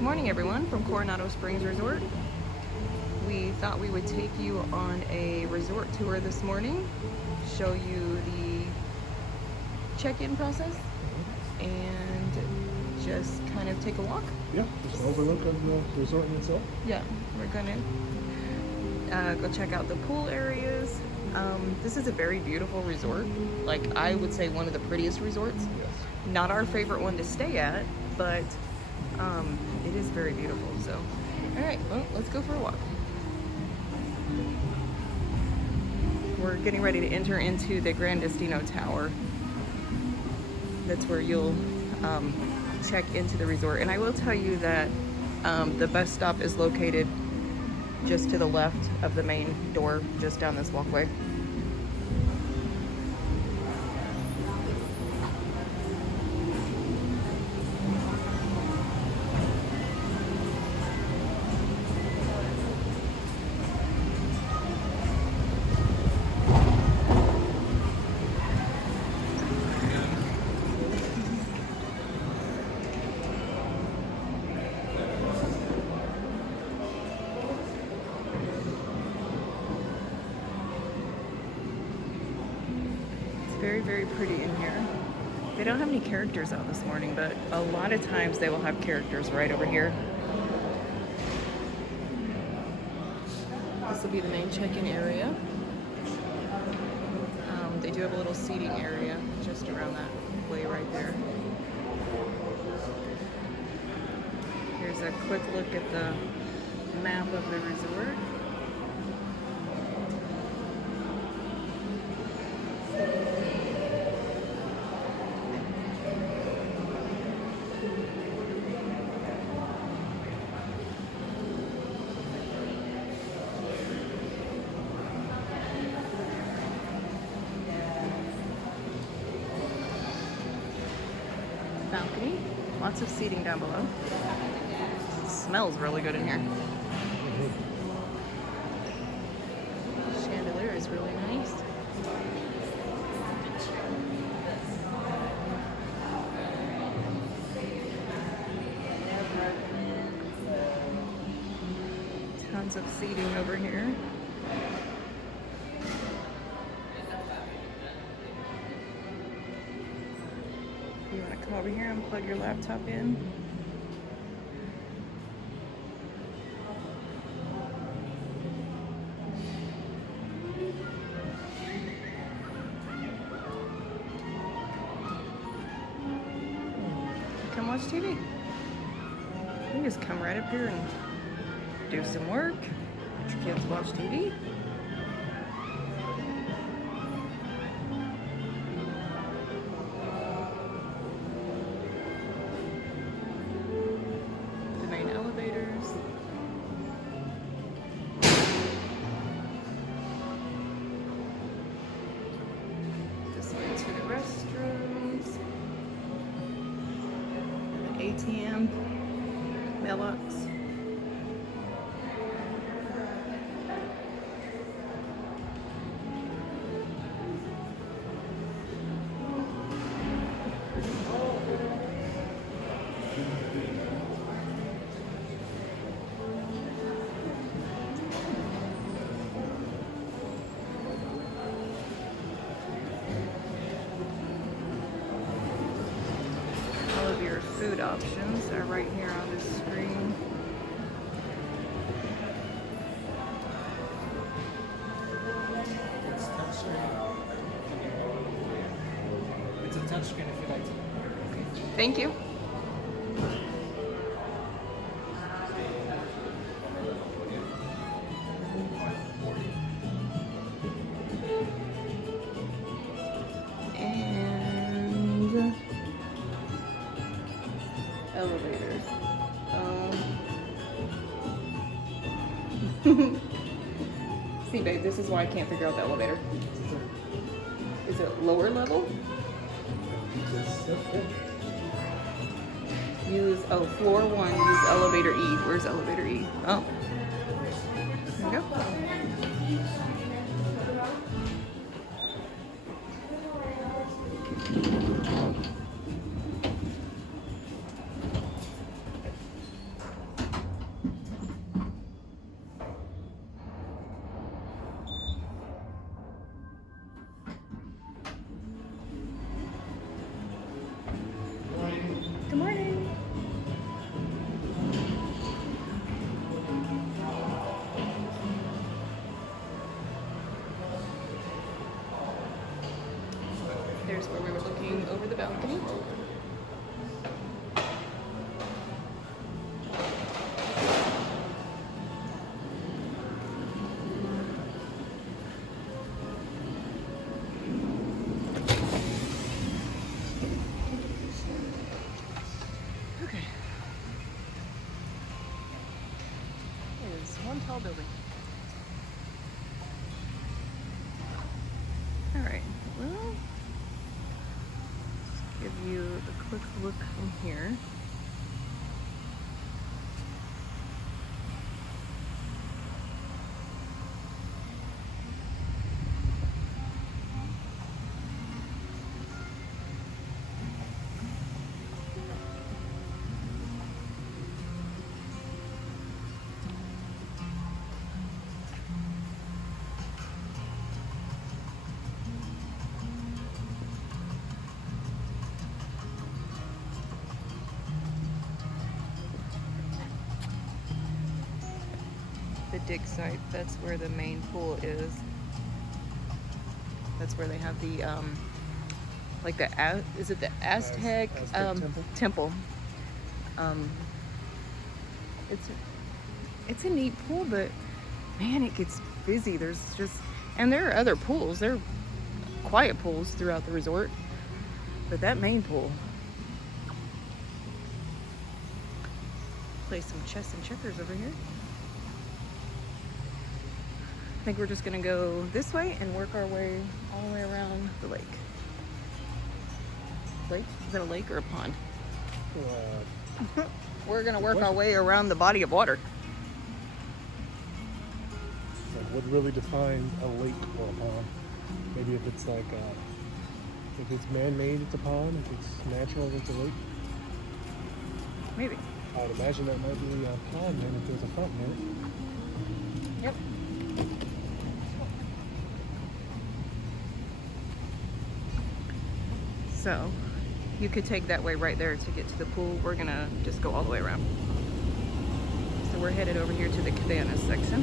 Good morning, everyone, from Coronado Springs Resort. We thought we would take you on a resort tour this morning, show you the check-in process, and just kind of take a walk. Yeah, just an overlook of the resort in itself. Yeah, we're gonna go check out the pool areas. This is a very beautiful resort. Like, I would say one of the prettiest resorts. Yes. Not our favorite one to stay at, but it is very beautiful. So, all right, well, let's go for a walk. We're getting ready to enter into the Grand Destino Tower. That's where you'll check into the resort. And I will tell you that the bus stop is located just to the left of the main door, just down this walkway. Very, very pretty in here. They don't have any characters out this morning, but a lot of times they will have characters right over here. This will be the main check-in area. They do have a little seating area just around that way right there. Here's a quick look at the map of the resort. Balcony, lots of seating down below. It smells really good in here. Chandelier is really nice. Tons of seating over here. You want to come over here and plug your laptop in. Come watch TV. You can just come right up here and do some work. Let your kids watch TV. Elevators. This way to the restrooms, the ATM, mailbox. Your food options are right here on the screen. It's touchscreen. It's a touchscreen if you like to. Thank you. And elevators. See, babe, this is why I can't figure out the elevator. Is it lower level? Use, oh, floor 1, use elevator E. Where's elevator E? Oh. There you go. Ready? Okay. It is one tall building. All right. Well, just give you a quick look from here. The dig site, that's where the main pool is. That's where they have the like the is it the Aztec, temple. It's a neat pool, but man, it gets busy. There's just, and there are other pools. There are quiet pools throughout the resort, but that main pool. Play some chess and checkers over here. I think we're just gonna go this way and work our way all the way around the lake. Lake? Is that a lake or a pond? We're gonna work our way around the body of water. Like what really defines a lake or a pond? Maybe if it's like, if it's man-made, it's a pond. If it's natural, it's a lake. Maybe. I would imagine that might be a pond then if there's a fountain in it. Yep. So, you could take that way right there to get to the pool. We're gonna just go all the way around. So we're headed over here to the cabana section.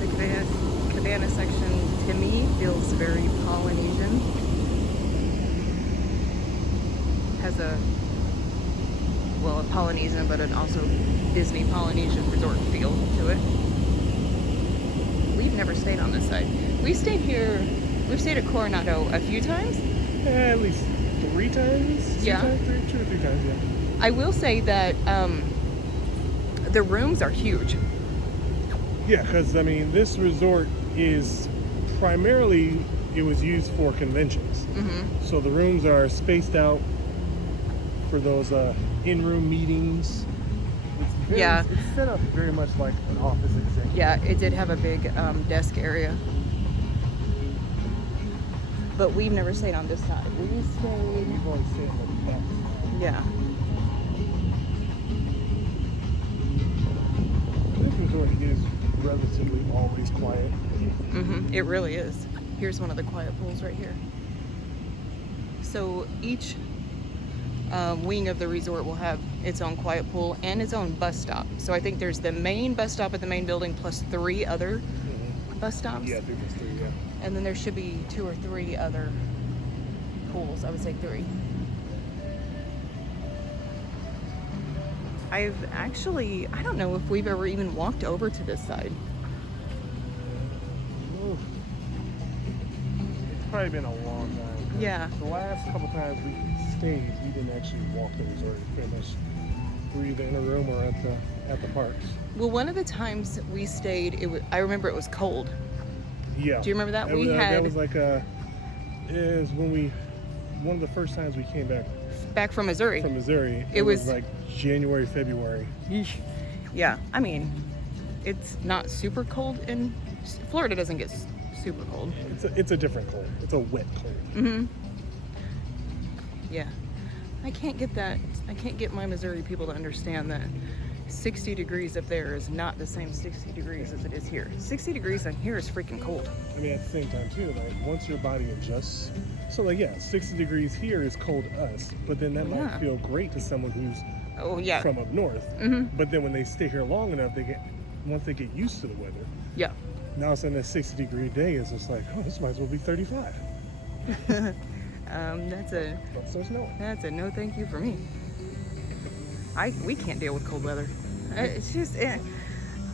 The cabana section, to me, feels very Polynesian. Has a Polynesian, but an also Disney Polynesian resort feel to it. We've never stayed on this side. We've stayed at Coronado a few times. At least 3 times? Yeah. 2 or 3 times, yeah. I will say that the rooms are huge. Yeah, because, I mean, this resort is primarily, it was used for conventions. Mm-hmm. So the rooms are spaced out for those in-room meetings. Yeah. It's set up very much like an office executive. Yeah, it did have a big desk area. But we've never stayed on this side. We've always stayed on the back side. Yeah. This resort is relatively always quiet. Mm-hmm. It really is. Here's one of the quiet pools right here. So each wing of the resort will have its own quiet pool and its own bus stop. So I think there's the main bus stop at the main building plus 3 other bus stops. Yeah, I think there's 3, yeah. And then there should be 2 or 3 other pools. I would say 3. I don't know if we've ever even walked over to this side. Oof. It's probably been a long time. Yeah. The last couple times we stayed, we didn't actually walk the resort. Pretty much, we were either in a room or at the parks. Well, one of the times we stayed, I remember it was cold. Yeah. Do you remember that? That was like it was one of the first times we came back from Missouri. It was like January, February. Yeah, I mean, it's not super cold in Florida. Doesn't get super cold. It's a different cold. It's a wet cold. Mm-hmm. Yeah, I can't get my Missouri people to understand that 60 degrees up there is not the same 60 degrees as it is here. 60 degrees on here is freaking cold. I mean, at the same time too, like once your body adjusts, so like 60 degrees here is cold to us, but then that might feel great to someone who's Oh yeah. from up north. Mm-hmm. But then when they stay here long enough, once they get used to the weather, Yeah. now it's in a 60-degree day. It's just like, oh, this might as well be 35. That's a But so snow. that's a no thank you for me. We can't deal with cold weather. It's just,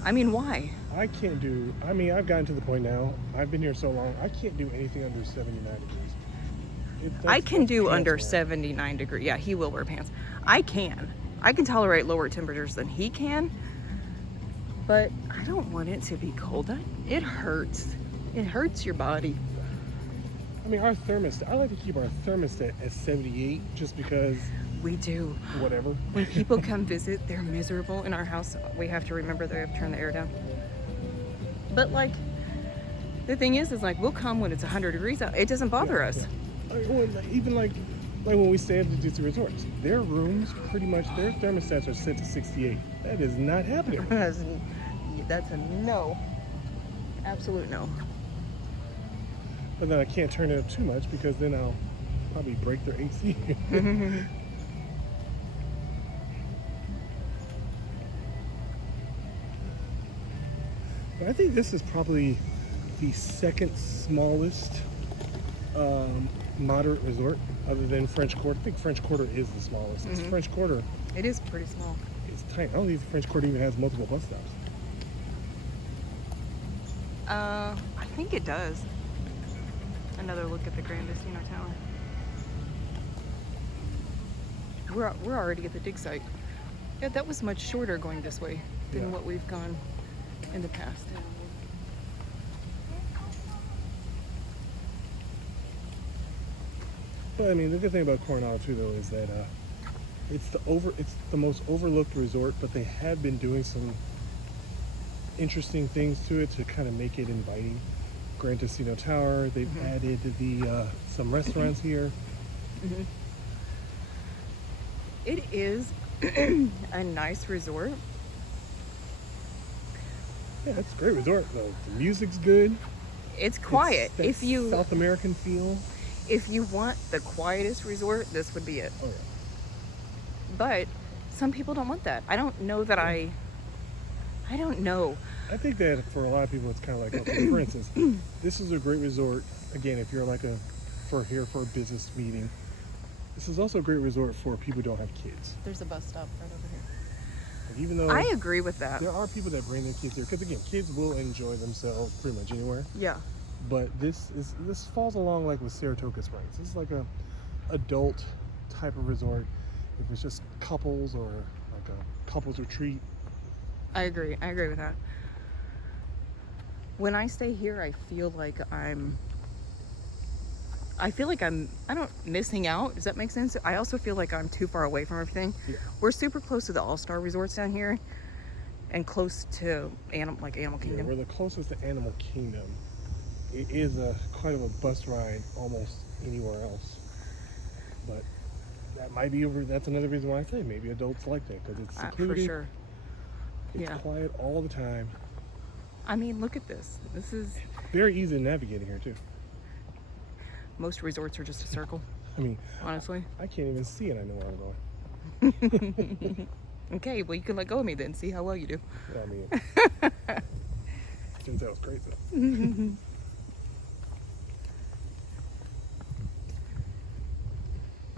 I mean, why? I can't do. I mean, I've gotten to the point now. I've been here so long. I can't do anything under 79 degrees. I can do pants under wear. 79 degrees. Yeah, he will wear pants. I can. I can tolerate lower temperatures than he can, but I don't want it to be cold. It hurts. It hurts your body. I mean, our thermostat. I like to keep our thermostat at 78, just because. We do. Whatever. When people come visit, they're miserable in our house. We have to remember they have to turn the air down. But like, the thing is like we'll come when it's 100 degrees out. It doesn't bother us. Yeah. Even like when we stay at the Disney resorts, their rooms pretty much their thermostats are set to 68. That is not happening. That's a no. Absolute no. But then I can't turn it up too much because then I'll probably break their AC. But I think this is probably the second smallest moderate resort other than French Quarter. I think French Quarter is the smallest. It's French Quarter. It is pretty small. It's tiny. I don't think French Quarter even has multiple bus stops. I think it does. Another look at the Grandestino Tower. We're already at the dig site. Yeah, that was much shorter going this way than what we've gone in the past. But I mean, the good thing about Coronado too, though, is that it's the most overlooked resort, but they have been doing some interesting things to it to kind of make it inviting. Grandestino Tower, they've added some restaurants here. It is a nice resort. Yeah, it's a great resort. The music's good. It's quiet. It's that South American feel. If you want the quietest resort, this would be it. Oh yeah. But some people don't want that. I don't know that I don't know. I think that for a lot of people, it's kind of like, okay, for instance, this is a great resort. Again, if you're like for a business meeting, this is also a great resort for people who don't have kids. There's a bus stop right over here. Like, even though I agree with that. there are people that bring their kids here, because again, kids will enjoy themselves pretty much anywhere. Yeah. But this falls along like with Saratoga Springs. This is like a adult type of resort. If it's just couples or like a couples retreat. I agree with that. When I stay here, I feel like I'm missing out. Does that make sense? I also feel like I'm too far away from everything. Yeah. We're super close to the all-star resorts down here and close to Animal Kingdom. Yeah, we're the closest to Animal Kingdom. It is quite of a bus ride almost anywhere else. But that's another reason why I say maybe adults like that, because it's secluded. For sure. It's quiet all the time. I mean, look at this. This is very easy to navigate here too. Most resorts are just a circle. I mean, honestly, I can't even see it. I know where I'm going. Okay, well you can let go of me then. See how well you do. Yeah, I mean, since that was crazy.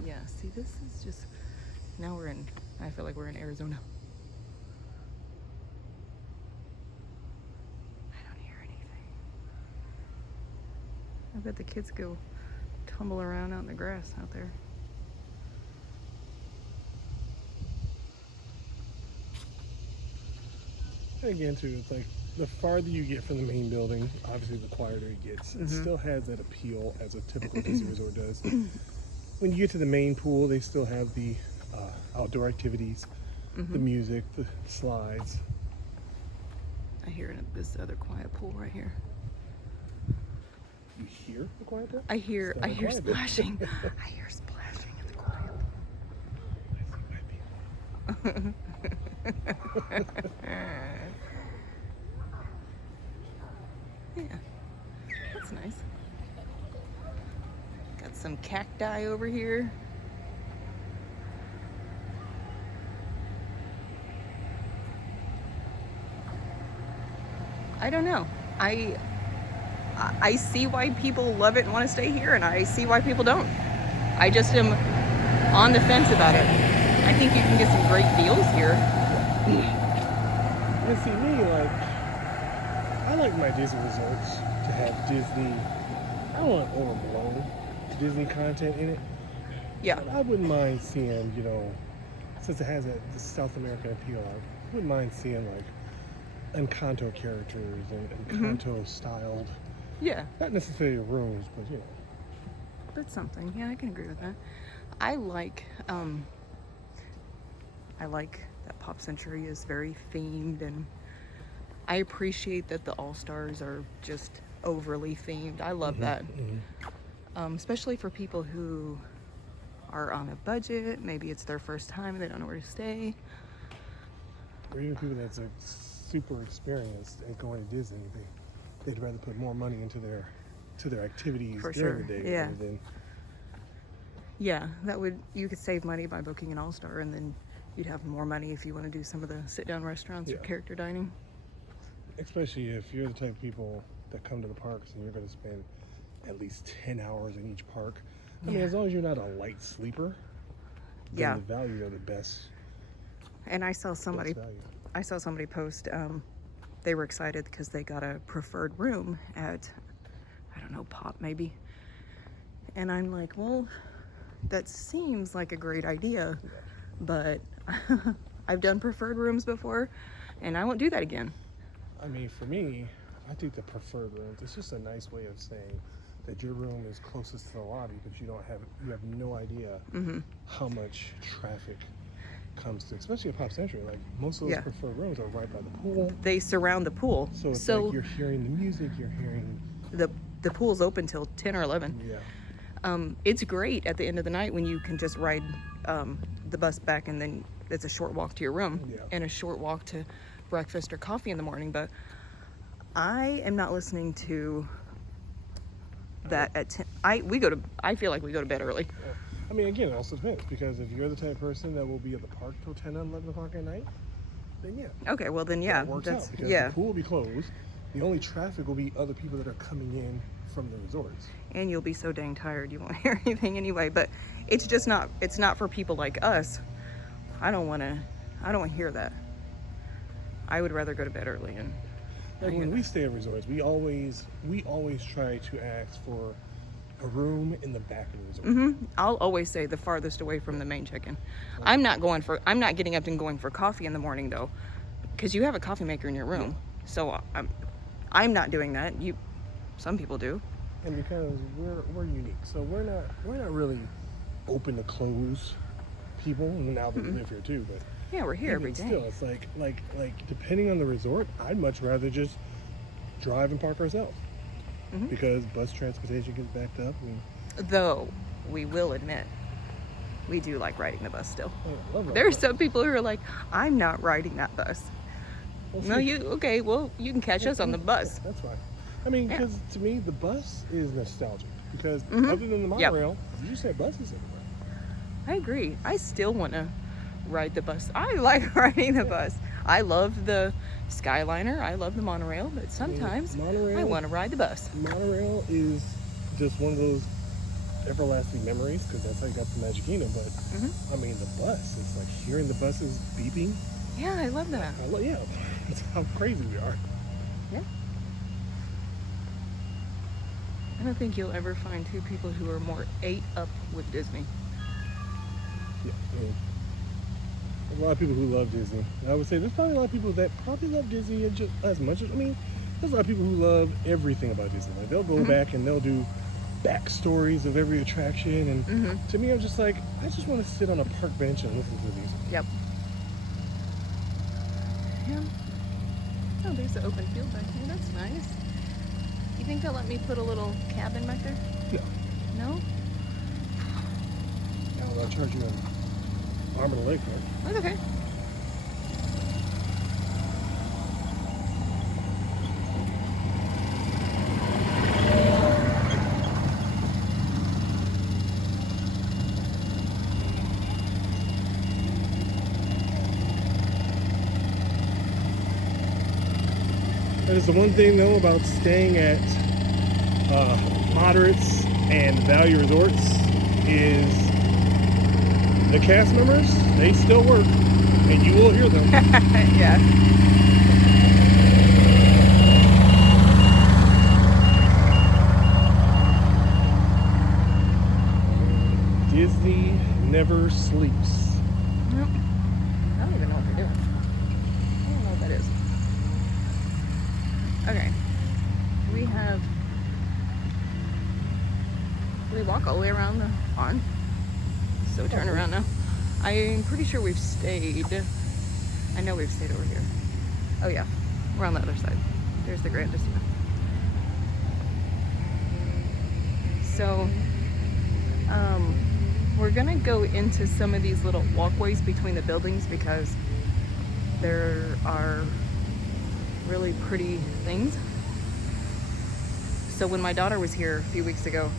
Yeah. See, this is just now I feel like we're in Arizona. I bet the kids go tumble around out in the grass out there. And again, too, it's like the farther you get from the main building, obviously the quieter it gets. It still has that appeal as a typical Disney resort does. When you get to the main pool, they still have the outdoor activities, the music, the slides. I hear this other quiet pool right here. You hear the quiet pool? I hear Quiet pool. splashing. I hear splashing in the quiet pool. Yeah, that's nice. Got some cacti over here. I don't know. I I see why people love it and want to stay here, and I see why people don't. I just am on the fence about it. I think you can get some great deals here. And see me, like, I like my Disney resorts to have Disney, I don't want overblown Disney content in it. Yeah. But I wouldn't mind seeing, you know, since it has the South American appeal, I wouldn't mind seeing like Encanto characters and Encanto styled, Yeah. not necessarily rooms, but you know. That's something. Yeah, I can agree with that. I like that Pop Century is very themed, and I appreciate that the All Stars are just overly themed. I love that. Especially for people who are on a budget. Maybe it's their first time and they don't know where to stay. Or even people that's like super experienced at going to Disney, they'd rather put more money into their activities For during sure, the day yeah. rather than. Yeah, you could save money by booking an All Star, and then you'd have more money if you want to do some of the sit down restaurants or Yeah. character dining. Especially if you're the type of people that come to the parks and you're going to spend at least 10 hours in each park. I mean, Yeah. as long as you're not a light sleeper, then Yeah. the values are the best. And I saw somebody Best value. post, they were excited because they got a preferred room at, I don't know, Pop maybe. And I'm like, well, that seems like a great idea, but I've done preferred rooms before, and I won't do that again. I mean, for me, I think the preferred rooms, it's just a nice way of saying that your room is closest to the lobby, but you have no idea how much traffic comes to, especially at Pop Century. Like most of those Yeah. preferred rooms are right by the pool. They surround the pool, So it's like you're hearing the music, you're hearing. the pool's open till 10 or 11. Yeah. It's great at the end of the night when you can just ride the bus back, and then it's a short walk to your room Yeah. and a short walk to breakfast or coffee in the morning. But I am not listening to that at 10. I feel like we go to bed early. I mean, again, it also depends, because if you're the type of person that will be at the park till 10 and 11 o'clock at night, then yeah. Okay, well then yeah, That works that's out, because yeah. the pool will be closed. The only traffic will be other people that are coming in from the resorts. And you'll be so dang tired you won't hear anything anyway. But it's just not. It's not for people like us. I don't want to hear that. I would rather go to bed early. And Like when we stay at resorts, we always try to ask for a room in the back of the resort. I'll always say the farthest away from the main check-in. I'm not getting up and going for coffee in the morning though, because you have a coffee maker in your room. So I'm not doing that. Some people do. And because we're unique, so we're not really open to close people. Now that we live here too, but Yeah, we're here every even day. still, it's like depending on the resort, I'd much rather just drive and park ourselves, because bus transportation gets backed up. Though we will admit, we do like riding the bus still. I love There's some people who are like, I'm not riding that bus. No, okay, well, you can catch us on the bus. That's fine. I mean, Yeah. because to me, the bus is nostalgic. Because other than the Yep. monorail, you just have buses everywhere. I agree. I still want to ride the bus. I like riding the bus. I love the Skyliner. I love the monorail, but sometimes monorail- I want to ride the bus. Monorail is just one of those everlasting memories, because that's how you got the Magic Kingdom. But I mean, the bus, it's like hearing the buses beeping. Yeah, I love that. Yeah, that's how crazy we are. Yeah. I don't think you'll ever find two people who are more ate up with Disney. Yeah, I mean, there's a lot of people who love Disney. And I would say there's probably a lot of people that probably love Disney just as much as, I mean, there's a lot of people who love everything about Disney. Like they'll go back and they'll do backstories of every attraction. And to me, I'm just like, I just want to sit on a park bench and listen to these. Yep. Yeah. Oh, there's the open field back here. That's nice. You think they'll let me put a little cabin back there? Yeah. No? Now I'll charge you an arm and a leg for it. That's okay. That is the one thing though about staying at moderates and value resorts is the cast members, they still work and you will hear them. Yeah. Disney never sleeps. Nope. I don't even know what they're doing. I don't know what that is. Okay. We walk all the way around the pond. So turn around now. I'm pretty sure we've stayed. I know we've stayed over here. Oh yeah, we're on the other side. There's the Grand Casino. So, we're gonna go into some of these little walkways between the buildings because there are really pretty things. So when my daughter was here a few weeks ago,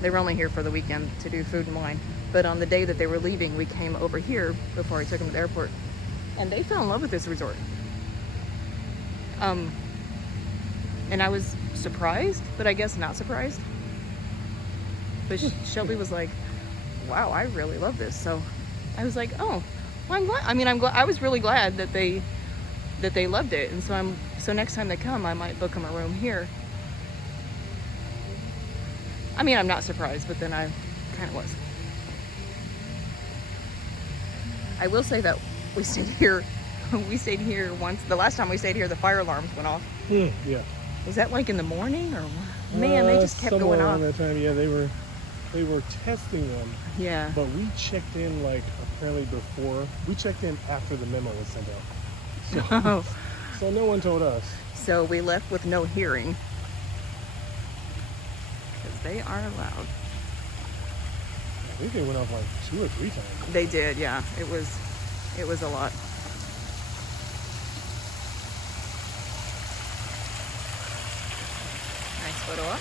they were only here for the weekend to do food and wine. But on the day that they were leaving, we came over here before I took them to the airport. And they fell in love with this resort. And I was surprised, but I guess not surprised. But Shelby was like, wow, I really love this. So I was like, oh, well, I'm glad. I mean, I was really glad that they loved it. And so next time they come, I might book them a room here. I mean, I'm not surprised, but then I kind of was. I will say that we stayed here once. The last time we stayed here, the fire alarms went off. Yeah. Was that like in the morning or what? Man, they just kept going off. Around that time, yeah, they were testing them. Yeah. But we checked in like apparently before. We checked in after the memo was sent out. So, so no one told us. So we left with no hearing. Because they are loud. I think they went off like 2 or 3 times. They did, yeah. It was a lot. Nice photo op.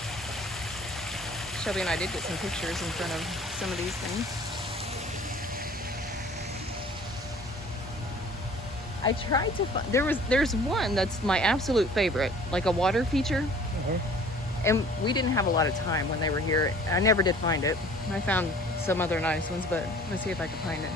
Shelby and I did get some pictures in front of some of these things. I tried to find, there's one that's my absolute favorite, like a water feature. And we didn't have a lot of time when they were here. I never did find it. I found some other nice ones, but let's see if I can find it.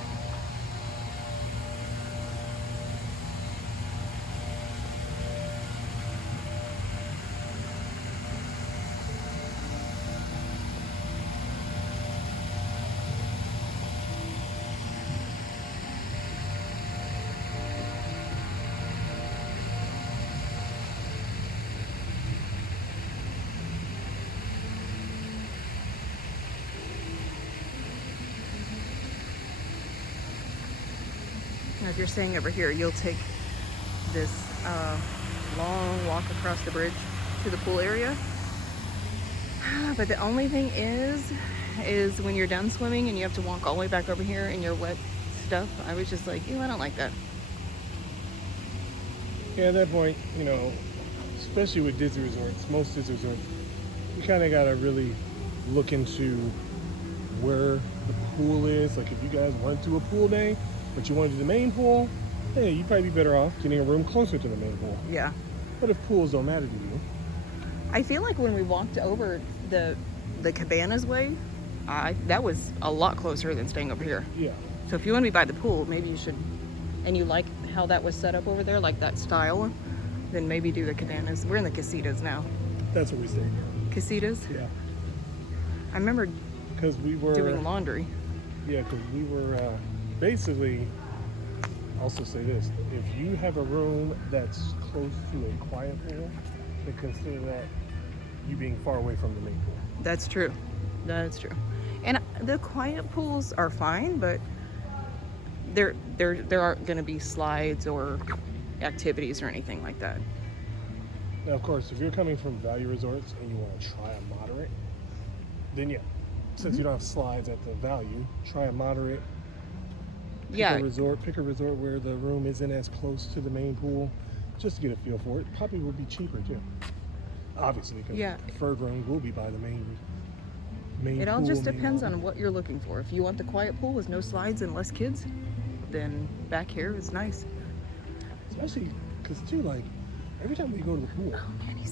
Now, if you're staying over here, you'll take this long walk across the bridge to the pool area. But the only thing is when you're done swimming and you have to walk all the way back over here in your wet stuff, I was just like, ew, I don't like that. Yeah, at that point, you know, especially with Disney resorts, most Disney resorts, you kind of got to really look into where the pool is. Like if you guys went to a pool day, but you want to do the main pool, hey, you'd probably be better off getting a room closer to the main pool. Yeah. But if pools don't matter to you. I feel like when we walked over the Cabanas way, that was a lot closer than staying over here. Yeah. So if you want to be by the pool, maybe you should, and you like how that was set up over there, like that style, then maybe do the Cabanas. We're in the Casitas now. That's what we stayed. Casitas? Yeah. I remember Because we were doing laundry. Yeah, because we were basically. Also say this: if you have a room that's close to a quiet pool, then consider that you being far away from the main pool. That's true. That's true. And the quiet pools are fine, but there aren't going to be slides or activities or anything like that. Now, of course, if you're coming from value resorts and you want to try a moderate, then yeah, since you don't have slides at the value, try a moderate. Pick a resort where the room isn't as close to the main pool, just to get a feel for it. Probably would be cheaper too. Obviously, because the preferred room will be by the main It all pool, just depends on what you're looking for. If you want the quiet pool with no slides and less kids, then back here is nice. Especially because too, like, Every time we go to the pool,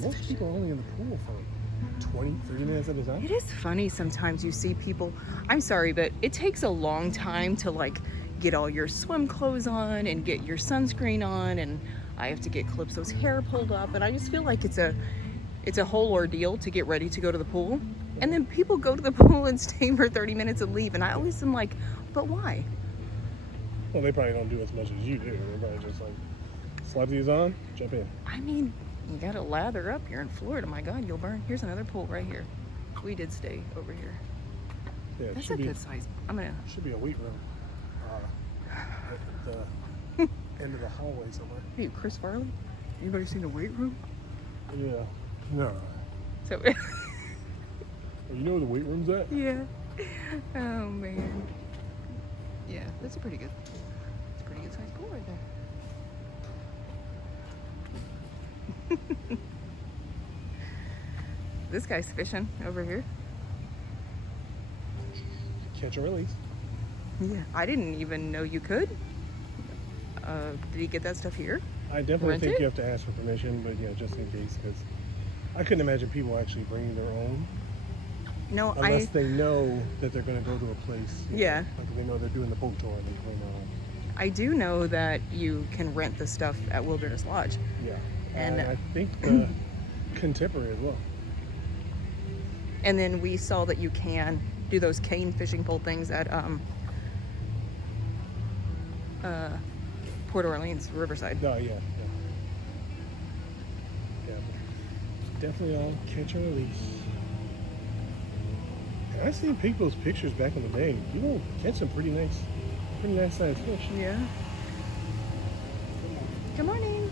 most people are only in the pool for like 20, 30 minutes at a time. It is funny sometimes you see people, I'm sorry, but it takes a long time to like get all your swim clothes on and get your sunscreen on, and I have to get Calypso's hair pulled up, and I just feel like it's a whole ordeal to get ready to go to the pool. And then people go to the pool and stay for 30 minutes and leave, and I always am like, but why? Well, they probably don't do as much as you do. They probably just like slap these on, jump in. I mean, you gotta lather up here in Florida. My God, you'll burn. Here's another pool right here. We did stay over here. Yeah, it That's a should be good size. I'm gonna. should be a weight room at the end of the hallway somewhere. Hey, Chris Farley. Anybody seen a weight room? Yeah. No. So. You know where the weight room's at? Yeah. Oh man. Yeah, that's a pretty good sized pool right there. This guy's fishing over here. Catch and release. Yeah, I didn't even know you could. Did he get that stuff here? I definitely Rent think it? you have to ask for permission, but yeah, just in case, because I couldn't imagine people actually bringing their own No, unless they know that they're going to go to a place. Yeah. Like they know they're doing the boat tour and they bring their own. I do know that you can rent the stuff at Wilderness Lodge. Yeah. And- And I think the Contemporary as well. And then we saw that you can do those cane fishing pole things at Port Orleans, Riverside. No, yeah. Definitely all catch and release. And I seen people's pictures back in the day. People catch some pretty nice sized fish. Yeah. Good morning.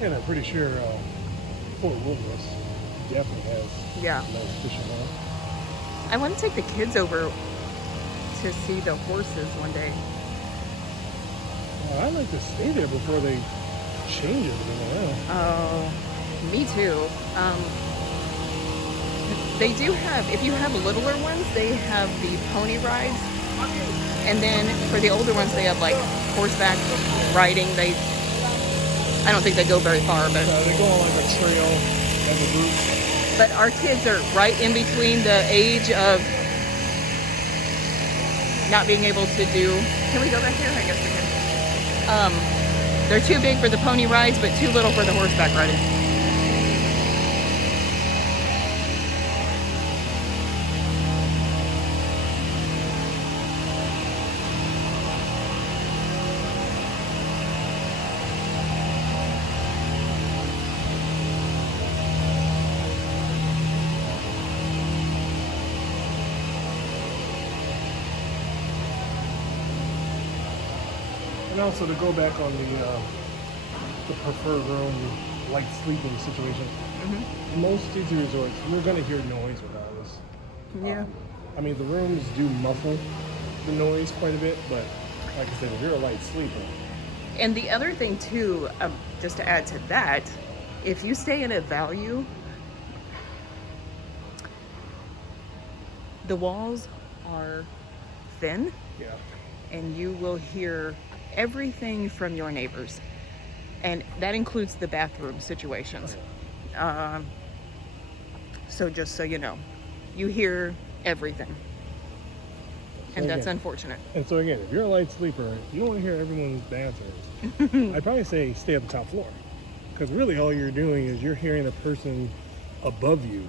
And I'm pretty sure Fort Wilderness definitely has Yeah. nice fishing on. I want to take the kids over to see the horses one day. Well, I'd like to stay there before they change it. Oh, me too. They do have, if you have littler ones, they have the pony rides. And then for the older ones, they have like horseback riding. I don't think they go very far, but They go on like a trail as a group. but our kids are right in between the age of not being able to do. Can we go back here? I guess we can. They're too big for the pony rides, but too little for the horseback riding. And also to go back on the preferred room, light sleeping situation. Most Disney resorts, you're gonna hear noise regardless. Yeah. I mean, the rooms do muffle the noise quite a bit, but like I said, if you're a light sleeper, And the other thing too, just to add to that, if you stay in a value, the walls are thin yeah, and you will hear everything from your neighbors. And that includes the bathroom situations. So just so you know, you hear everything. And that's again- unfortunate. And so again, if you're a light sleeper, you don't want to hear everyone's bathrooms. I'd probably say stay at the top floor, because really all you're doing is you're hearing the person above you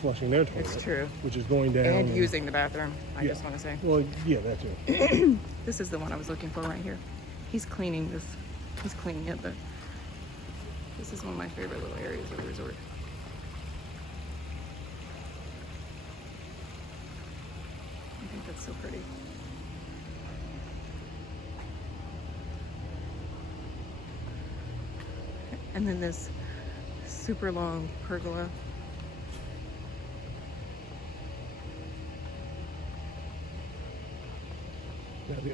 flushing their toilet. It's true. Which is going down And using the bathroom, I Yeah. just want to say. Well, yeah, that too. This is the one I was looking for right here. He's cleaning this. He's cleaning it, but this is one of my favorite little areas of the resort. I think that's so pretty. And then this super long pergola. Now the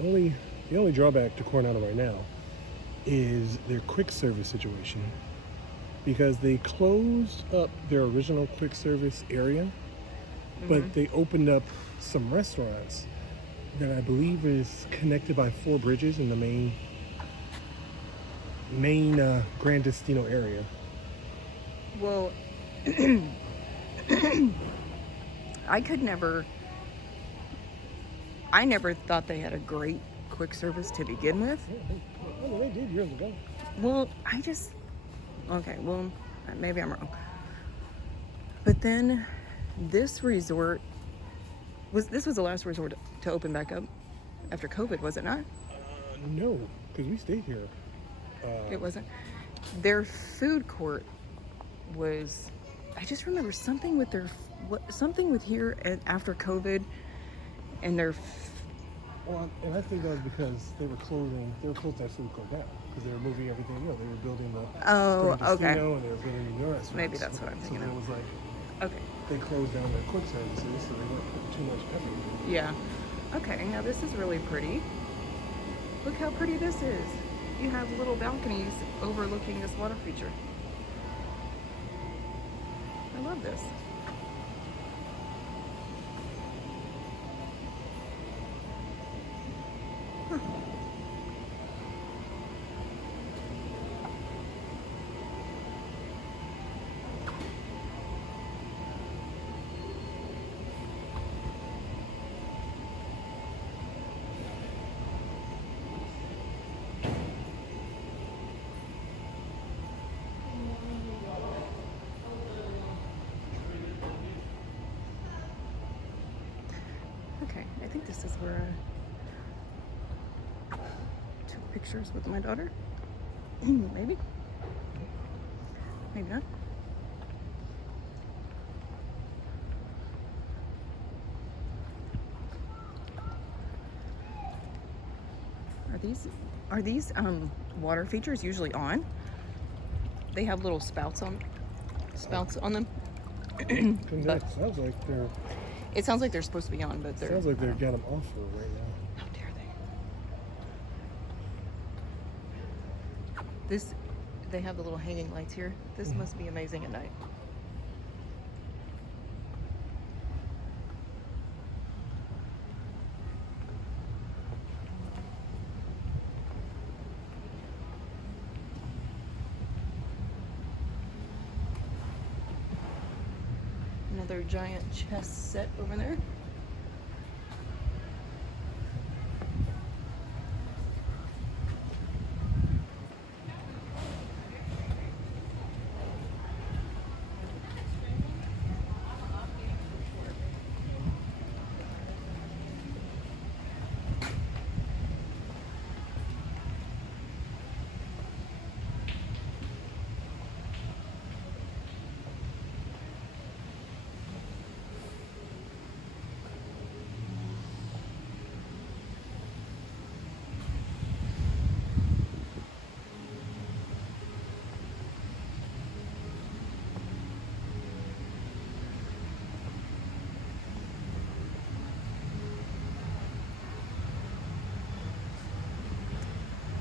only drawback to Coronado right now is their quick service situation, because they closed up their original quick service area, but they opened up some restaurants that I believe is connected by 4 bridges in the main Grand Destino area. Well, I never thought they had a great quick service to begin with. Well, they did years ago. Well, maybe I'm wrong. But then this resort was the last resort to open back up after COVID, was it not? No, because we stayed here. It wasn't. Their food court was, I just remember something with here and after COVID and their Well, and I think that was because they were closing that food court down because they were moving everything. They were building the Oh, Grand okay. Destino, and they were building new restaurants. Maybe that's what I'm thinking So of. it was like Okay. they closed down their quick services, so they weren't putting too much effort into it. Yeah. Okay, now this is really pretty. Look how pretty this is. You have little balconies overlooking this water feature. I love this. Huh. Okay, I think this is where I took pictures with my daughter. Maybe. Maybe not. Are these water features usually on? They have little spouts on them. It sounds like they're. It sounds like they're supposed to be on, but they're. Sounds like they've got them off for right now. How dare they? They have the little hanging lights here. This must be amazing at night. Another giant chess set over there.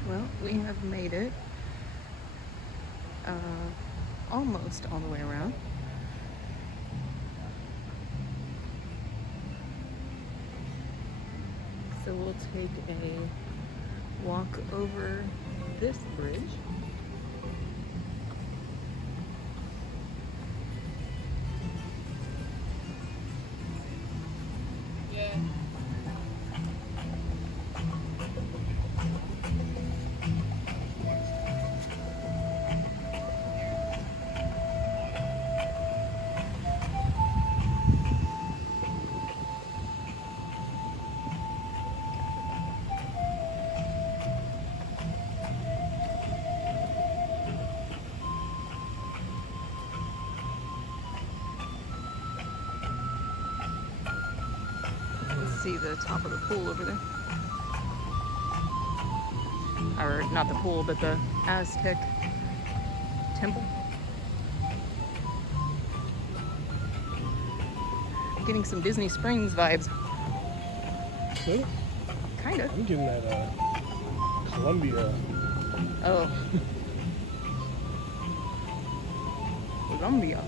Well, we have made it almost all the way around. So we'll take a walk over this bridge. See the top of the pool over there. Or not the pool, but the Aztec temple. Getting some Disney Springs vibes. Really? Kinda. I'm getting that Columbia. Oh. Colombia.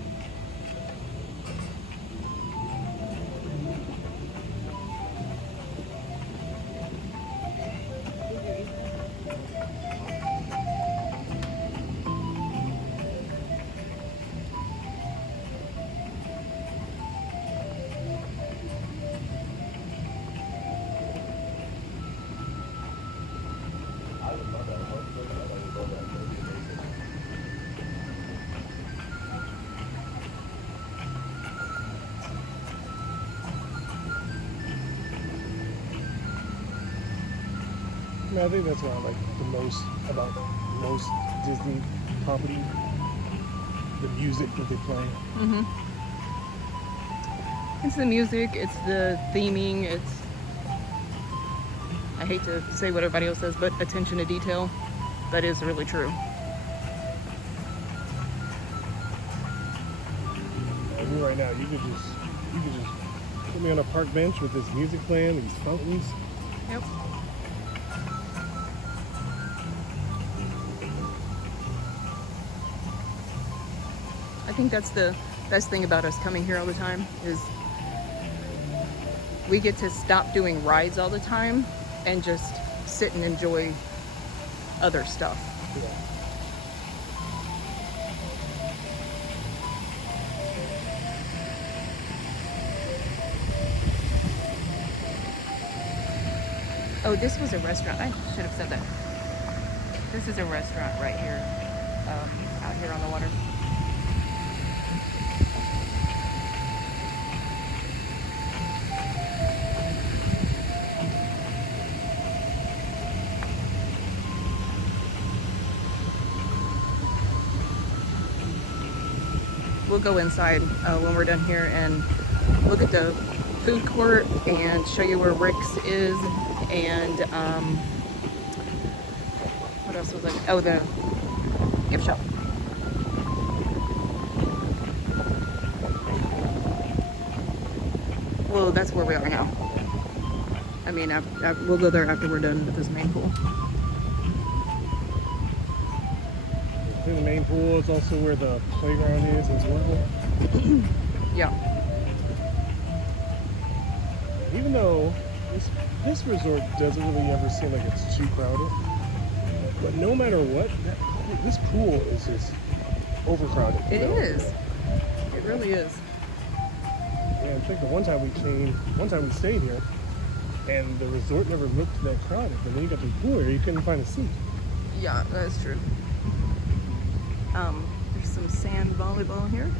I mean, I think that's what I like the most about most Disney property, the music that they play. It's the music, it's the theming, it's, I hate to say what everybody else says, but attention to detail. That is really true. I mean, right now, you could just put me on a park bench with this music playing, these fountains. Yep. I think that's the best thing about us coming here all the time is we get to stop doing rides all the time and just sit and enjoy other stuff. Yeah. Oh, this was a restaurant. I should have said that. This is a restaurant right here, out here on the water. We'll go inside when we're done here and look at the food court and show you where Rick's is and what else was like? Oh, the gift shop. Well, that's where we are now. I mean, we'll go there after we're done with this main pool. In the main pool is also where the playground is as well. Yeah. Even though this resort doesn't really ever seem like it's too crowded, but no matter what, this pool is just overcrowded. It is. It really is. Yeah, I think the one time we stayed here, and the resort never looked that crowded. But then you got to the pool here, you couldn't find a seat. Yeah, that's true. There's some sand volleyball here.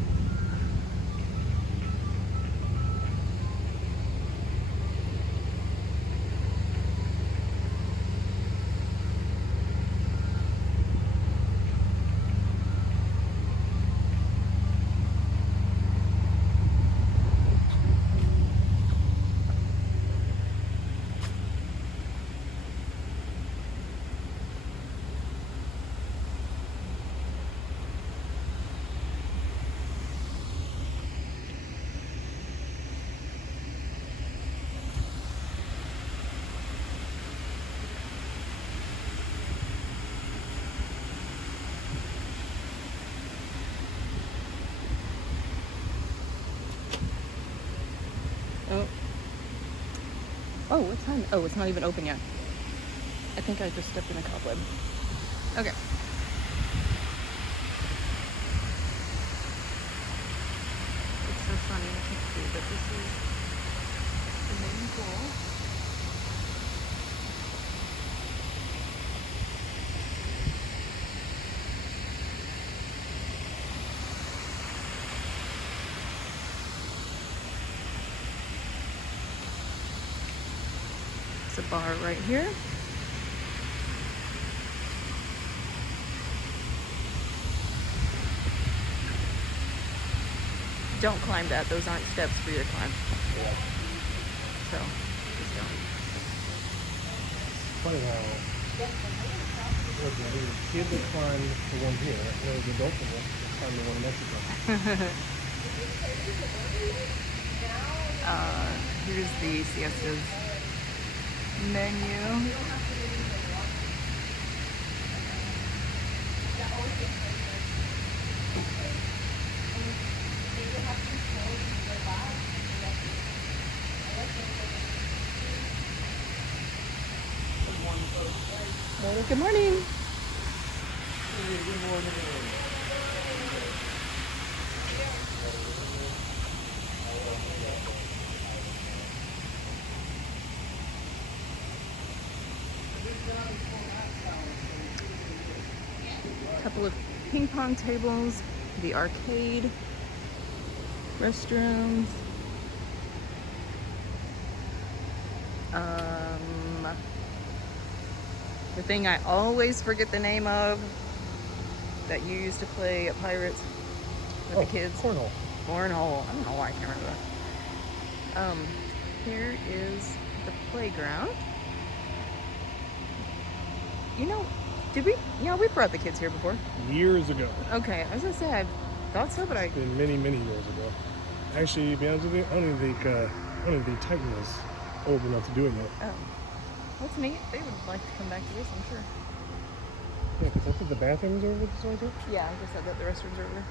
Oh, what time? Oh, it's not even open yet. I think I just stepped in a cobweb. Okay. It's so funny, I can't see, but this is the main pool. A bar right here. Don't climb that. Those aren't steps for you to climb. Yeah. So, just don't. Funny how the kid that climbed the one here, or the adult one that climbed the one in Mexico. Here's the siestas menu. Good morning. Good morning. Couple of ping pong tables, the arcade, restrooms. The thing I always forget the name of that you used to play at Pirates with the kids. Cornhole. Cornhole. I don't know why I can't remember that. Here is the playground. You know, did we? Yeah, we brought the kids here before. Years ago. Okay, I was gonna say I thought so, but I. It's been many, many years ago. Actually, to be honest with you, I don't even think Titan is old enough to do it yet. Oh, that's neat. They would like to come back to this, I'm sure. Yeah, because I think the bathroom's over this way too. Yeah, I just said that the restrooms are over there.